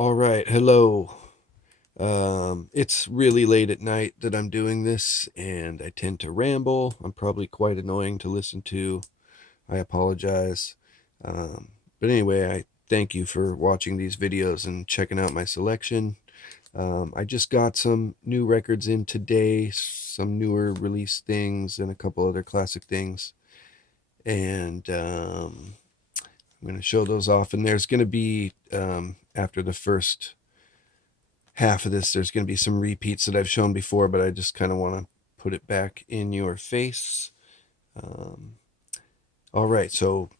All right, hello. It's really late at night that I'm doing this, and I tend to ramble. I'm probably quite annoying to listen to. I apologize. Um, but anyway, I thank you for watching these videos and checking out my selection. I just got some new records in today, some newer release things, and a couple other classic things. And I'm going to show those off. And there's going to be, after the first half of this, there's going to be some repeats that I've shown before, but I just kind of want to put it back in your face. Um, all right, so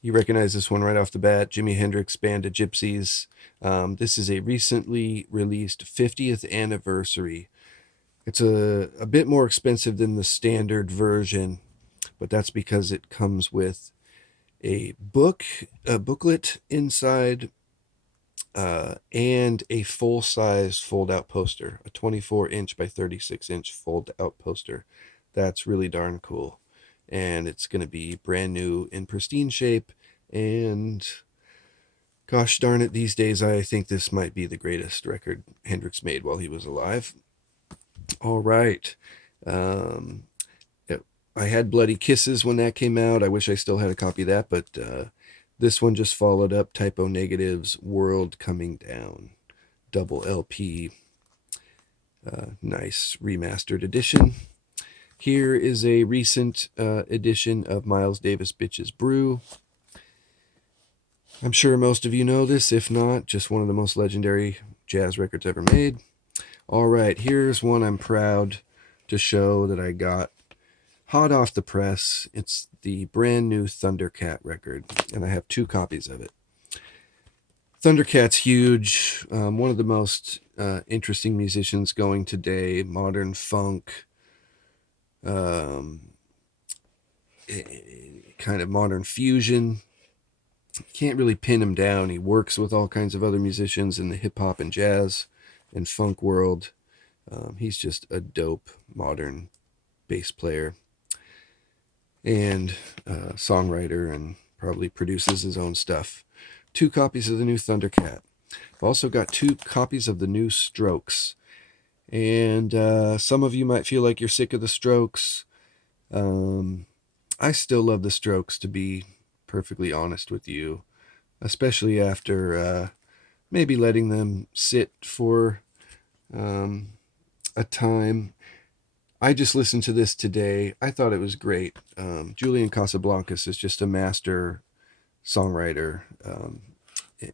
you recognize this one right off the bat, Jimi Hendrix Band of Gypsies. This is a recently released 50th anniversary. It's a bit more expensive than the standard version, but that's because it comes with a booklet inside, and a full-size fold-out poster, a 24-inch by 36-inch fold-out poster. That's really darn cool. And it's going to be brand new in pristine shape. And gosh darn it, these days I think this might be the greatest record Hendrix made while he was alive. All right. Um, I had Bloody Kisses when that came out. I wish I still had a copy of that, but this one just followed up Typo Negative's World Coming Down, double LP, nice remastered edition. Here is a recent edition of Miles Davis Bitches Brew. I'm sure most of you know this. If not, just one of the most legendary jazz records ever made. All right, here's one I'm proud to show that I got hot off the press. It's the brand new Thundercat record, and I have two copies of it. Thundercat's huge, one of the most interesting musicians going today, modern funk, kind of modern fusion. Can't really pin him down. He works with all kinds of other musicians in the hip hop and jazz and funk world. He's just a dope modern bass player and songwriter, and probably produces his own stuff. Two copies of the new Thundercat. I've also got two copies of the new Strokes. And some of you might feel like you're sick of the Strokes. I still love the Strokes, to be perfectly honest with you, especially after maybe letting them sit for a time. I just listened to this today. I thought it was great. Julian Casablancas is just a master songwriter,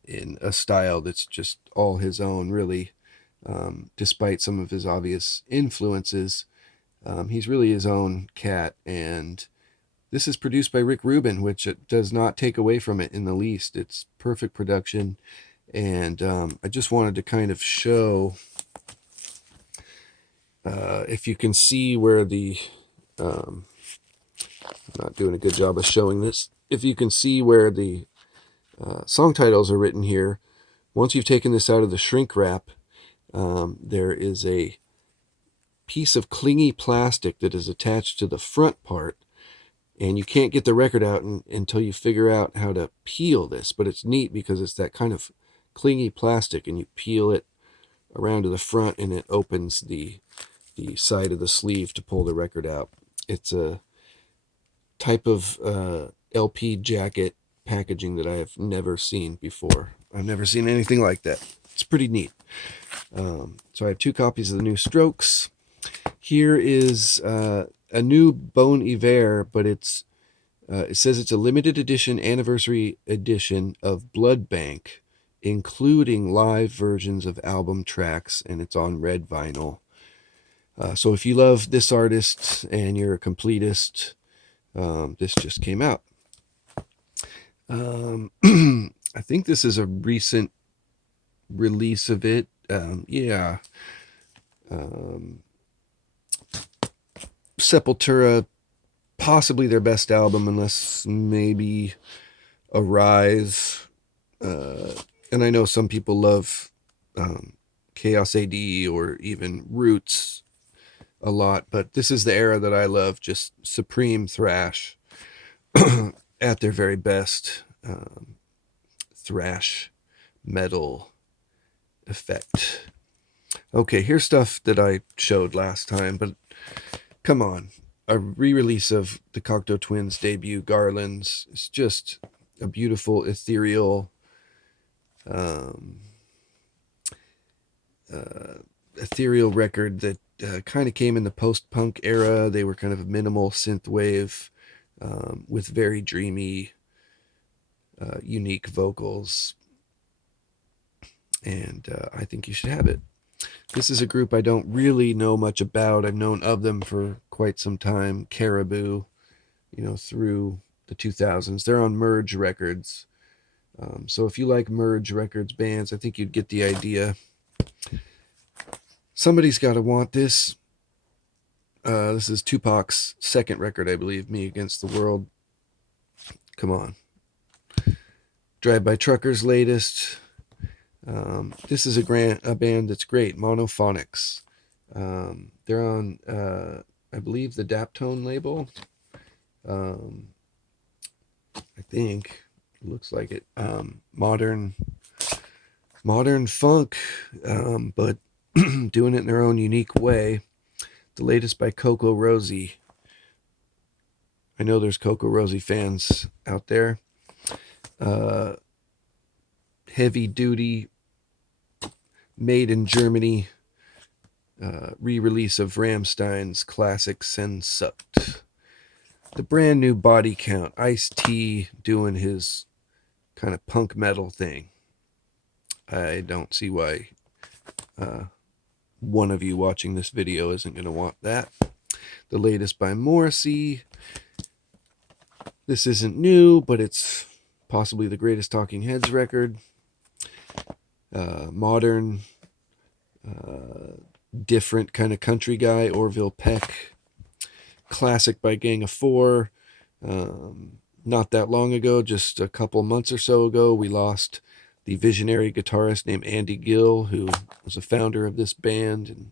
in a style that's just all his own, really. Despite some of his obvious influences, he's really his own cat. And this is produced by Rick Rubin, which it does not take away from it in the least. It's perfect production. And I just wanted to kind of show, if you can see where the, I'm not doing a good job of showing this. If you can see where the song titles are written here, once you've taken this out of the shrink wrap, there is a piece of clingy plastic that is attached to the front part, and you can't get the record out until you figure out how to peel this. But it's neat because it's that kind of clingy plastic, and you peel it around to the front, and it opens the side of the sleeve to pull the record out. It's a type of LP jacket packaging that I have never seen before. I've never seen anything like that. It's pretty neat. So I have two copies of the new Strokes. Here is a new Bon Iver, but it says it's a limited edition, anniversary edition of Blood Bank, including live versions of album tracks, and it's on red vinyl. So if you love this artist and you're a completist, this just came out. I think this is a recent release of it. Yeah. Sepultura, possibly their best album, unless maybe Arise. And I know some people love Chaos AD or even Roots a lot, but this is the era that I love, just supreme thrash at their very best. Thrash metal effect. Okay, here's stuff that I showed last time, but come on. A re-release of the Cocteau Twins' debut, Garlands. It's just a beautiful, ethereal, um, ethereal record that kind of came in the post-punk era. They were kind of a minimal synthwave with very dreamy, unique vocals. And I think you should have it. This is a group I don't really know much about. I've known of them for quite some time. Caribou, through the 2000s. They're on Merge Records. So if you like Merge Records bands, I think you'd get the idea. Somebody's got to want this. This is Tupac's second record, I believe, Me Against the World. Come on. Drive By Truckers' latest. This is a band that's great, Monophonics. They're on, I believe, the Daptone label. I think it looks like it. Modern funk, but doing it in their own unique way. The latest by Coco Rosie. I know there's Coco Rosie fans out there. Heavy duty, made in Germany, re-release of Rammstein's classic Sen Sucht. The brand new Body Count, Ice-T doing his kind of punk metal thing. I don't see why one of you watching this video isn't going to want that. The latest by Morrissey. This isn't new, but it's possibly the greatest Talking Heads record. Modern, different kind of country guy, Orville Peck. Classic by Gang of Four. Not that long ago, just a couple months or so ago, we lost the visionary guitarist named Andy Gill, who was a founder of this band and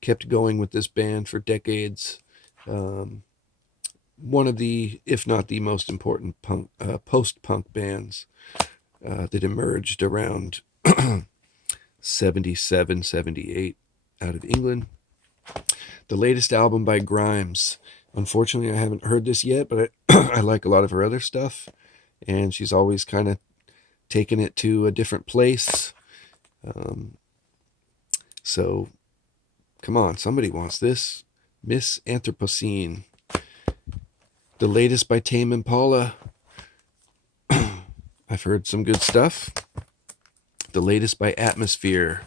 kept going with this band for decades. One of the, if not the most important post-punk bands that emerged around 77, 78 out of England. The latest album by Grimes. Unfortunately, I haven't heard this yet, but I like a lot of her other stuff. And she's always kind of taken it to a different place. So, come on, somebody wants this. Miss Anthropocene. The latest by Tame Impala. I've heard some good stuff. The latest by Atmosphere.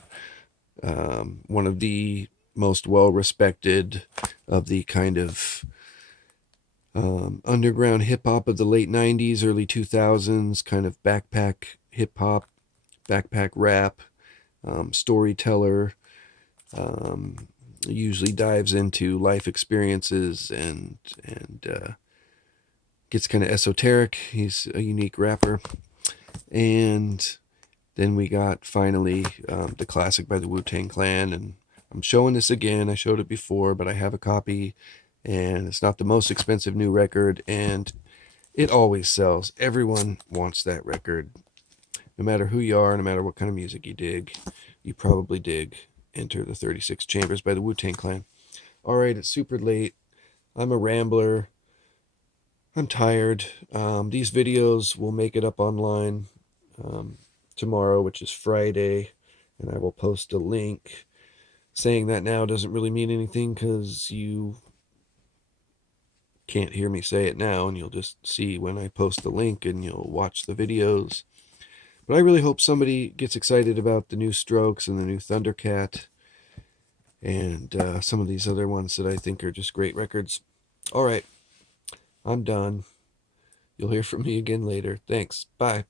One of the most well-respected of the kind of underground hip-hop of the late 90s, early 2000s, kind of backpack hip-hop, backpack rap, storyteller, usually dives into life experiences and gets kind of esoteric. He's a unique rapper. And then we got, finally, the classic by the Wu-Tang Clan, and I'm showing this again. I showed it before, but I have a copy, and it's not the most expensive new record, and it always sells. Everyone wants that record. No matter who you are, no matter what kind of music you dig, you probably dig Enter the 36 Chambers by the Wu-Tang Clan. All right, it's super late. I'm a rambler. I'm tired. These videos will make it up online tomorrow, which is Friday, and I will post a link. Saying that now doesn't really mean anything because you can't hear me say it now, and you'll just see when I post the link and you'll watch the videos. But I really hope somebody gets excited about the new Strokes and the new Thundercat and some of these other ones that I think are just great records. All right, I'm done. You'll hear from me again later. Thanks. Bye.